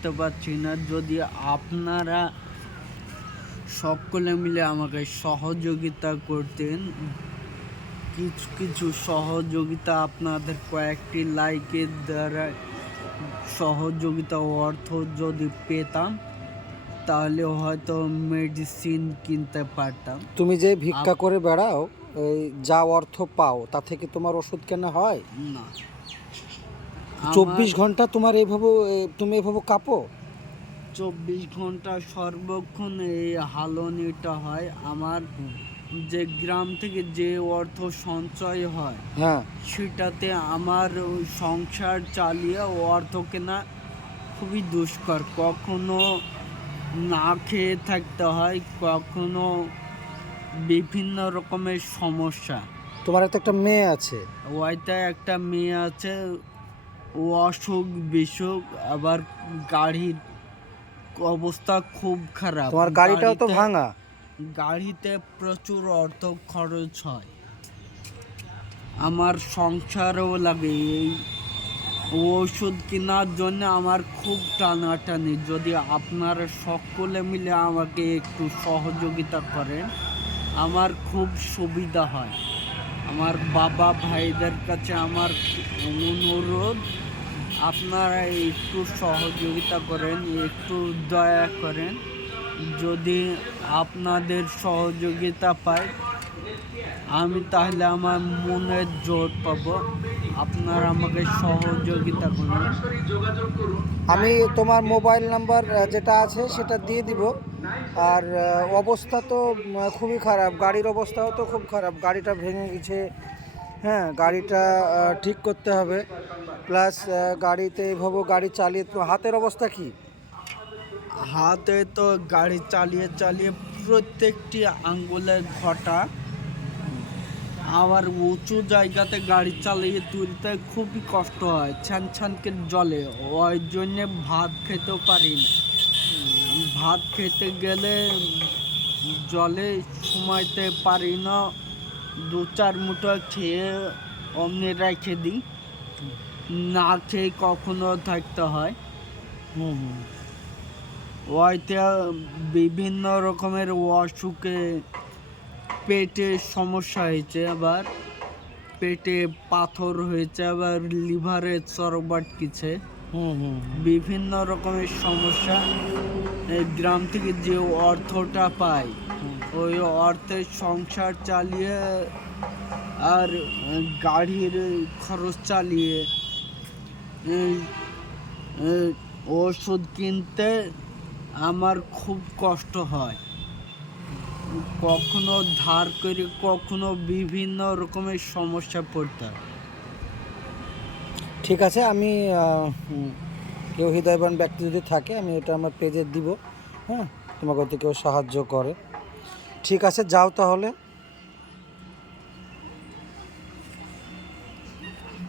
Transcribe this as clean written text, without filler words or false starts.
করতে পারছি না। যদি আপনারা সকলে মিলে আমাকে সহযোগিতা করতেন, কিছু কিছু সহযোগিতা আপনাদের কয়েকটি লাইকের দ্বারা সহযোগিতা অর্থ যদি পেতাম, তাহলে হয়তো মেডিসিন কিনতে পারতাম। তুমি যে ভিক্ষা করে বেড়াও, এই যা অর্থ পাও তা থেকে তোমার ওষুধ কেনা হয় না, 24 ঘন্টা তোমার তুমি এভাবে কাঁপো? 24 ঘন্টা সর্বক্ষণ এই হালনিটা হয়। আমার যে গ্রাম থেকে যে অর্থ সঞ্চয় হয়, হ্যাঁ, সেটাতে আমার ওই সংসার চালিয়ে অর্থ কেনা খুবই দুষ্কর। কখনো না খেয়ে থাকতে হয়, কখনো বিভিন্ন রকমের সমস্যা। তোমার তো একটা মেয়ে আছে। ওইটা একটা মেয়ে আছে, ও অসুখ বিসুখ, আবার গাড়ির অবস্থা খুব খারাপ। তোমার গাড়িটাও তো ভাঙা। গাড়িতে প্রচুর অর্থ খরচ হয়, আমার সংসারও লাগে। এই ওষুধ কেনার জন্য আমার খুব টানাটানি। যদি আপনারা সকলে মিলে আমাকে একটু সহযোগিতা করেন, আমার খুব সুবিধা হয়। আমার বাবা ভাইদের কাছে আমার অনুরোধ, আপনারা একটু সহযোগিতা করেন, একটু দয়া করেন। যদি আপনাদের সহযোগিতা পাই, আমি তাহলে আমার মনের জোর পাবো। আপনারা আমাকে সহযোগিতা করুন। আমি তোমার মোবাইল নাম্বার যেটা আছে সেটা দিয়ে দিব। আর অবস্থা তো খুবই খারাপ, গাড়ির অবস্থাও তো খুব খারাপ, গাড়িটা ভেঙে গেছে। হ্যাঁ, গাড়িটা ঠিক করতে হবে। প্লাস গাড়িতে এইভাবে গাড়ি চালিয়ে হাতের অবস্থা কি? হাতে তো গাড়ি চালিয়ে চালিয়ে প্রত্যেকটি আঙ্গুলে ঘটা। আবার উঁচু জায়গাতে গাড়ি চালিয়ে তুলতে খুবই কষ্ট হয়, ছান ছানকে জলে। ওই জন্যে ভাত খেতেও পারি না। ভাত খেতে গেলে জলে সময়তে পারি না, 2-4 মুঠো খেয়ে অমনি রেখে দিই, না খেয়ে কখনো থাকতে হয়। ওইটা বিভিন্ন রকমের অসুখে, পেটে সমস্যা হয়েছে, আবার পেটে পাথর হয়েছে, আবার লিভারে চরক আটকেছে, বিভিন্ন রকমের সমস্যা। এই গ্রাম থেকে যে অর্থটা পাই, ওই অর্থের সংসার চালিয়ে আর গাড়ির খরচ চালিয়ে ওষুধ কিনতে আমার খুব কষ্ট হয়। কখনো ধার করে, কখনো বিভিন্ন রকমের সমস্যা পড়তে হয়। ঠিক আছে, আমি কেউ হৃদয়বান ব্যক্তি যদি থাকে আমি এটা আমার পেজে দিব। হ্যাঁ, তোমাকে হয়তো কেউ সাহায্য করে। ঠিক আছে, যাও তাহলে।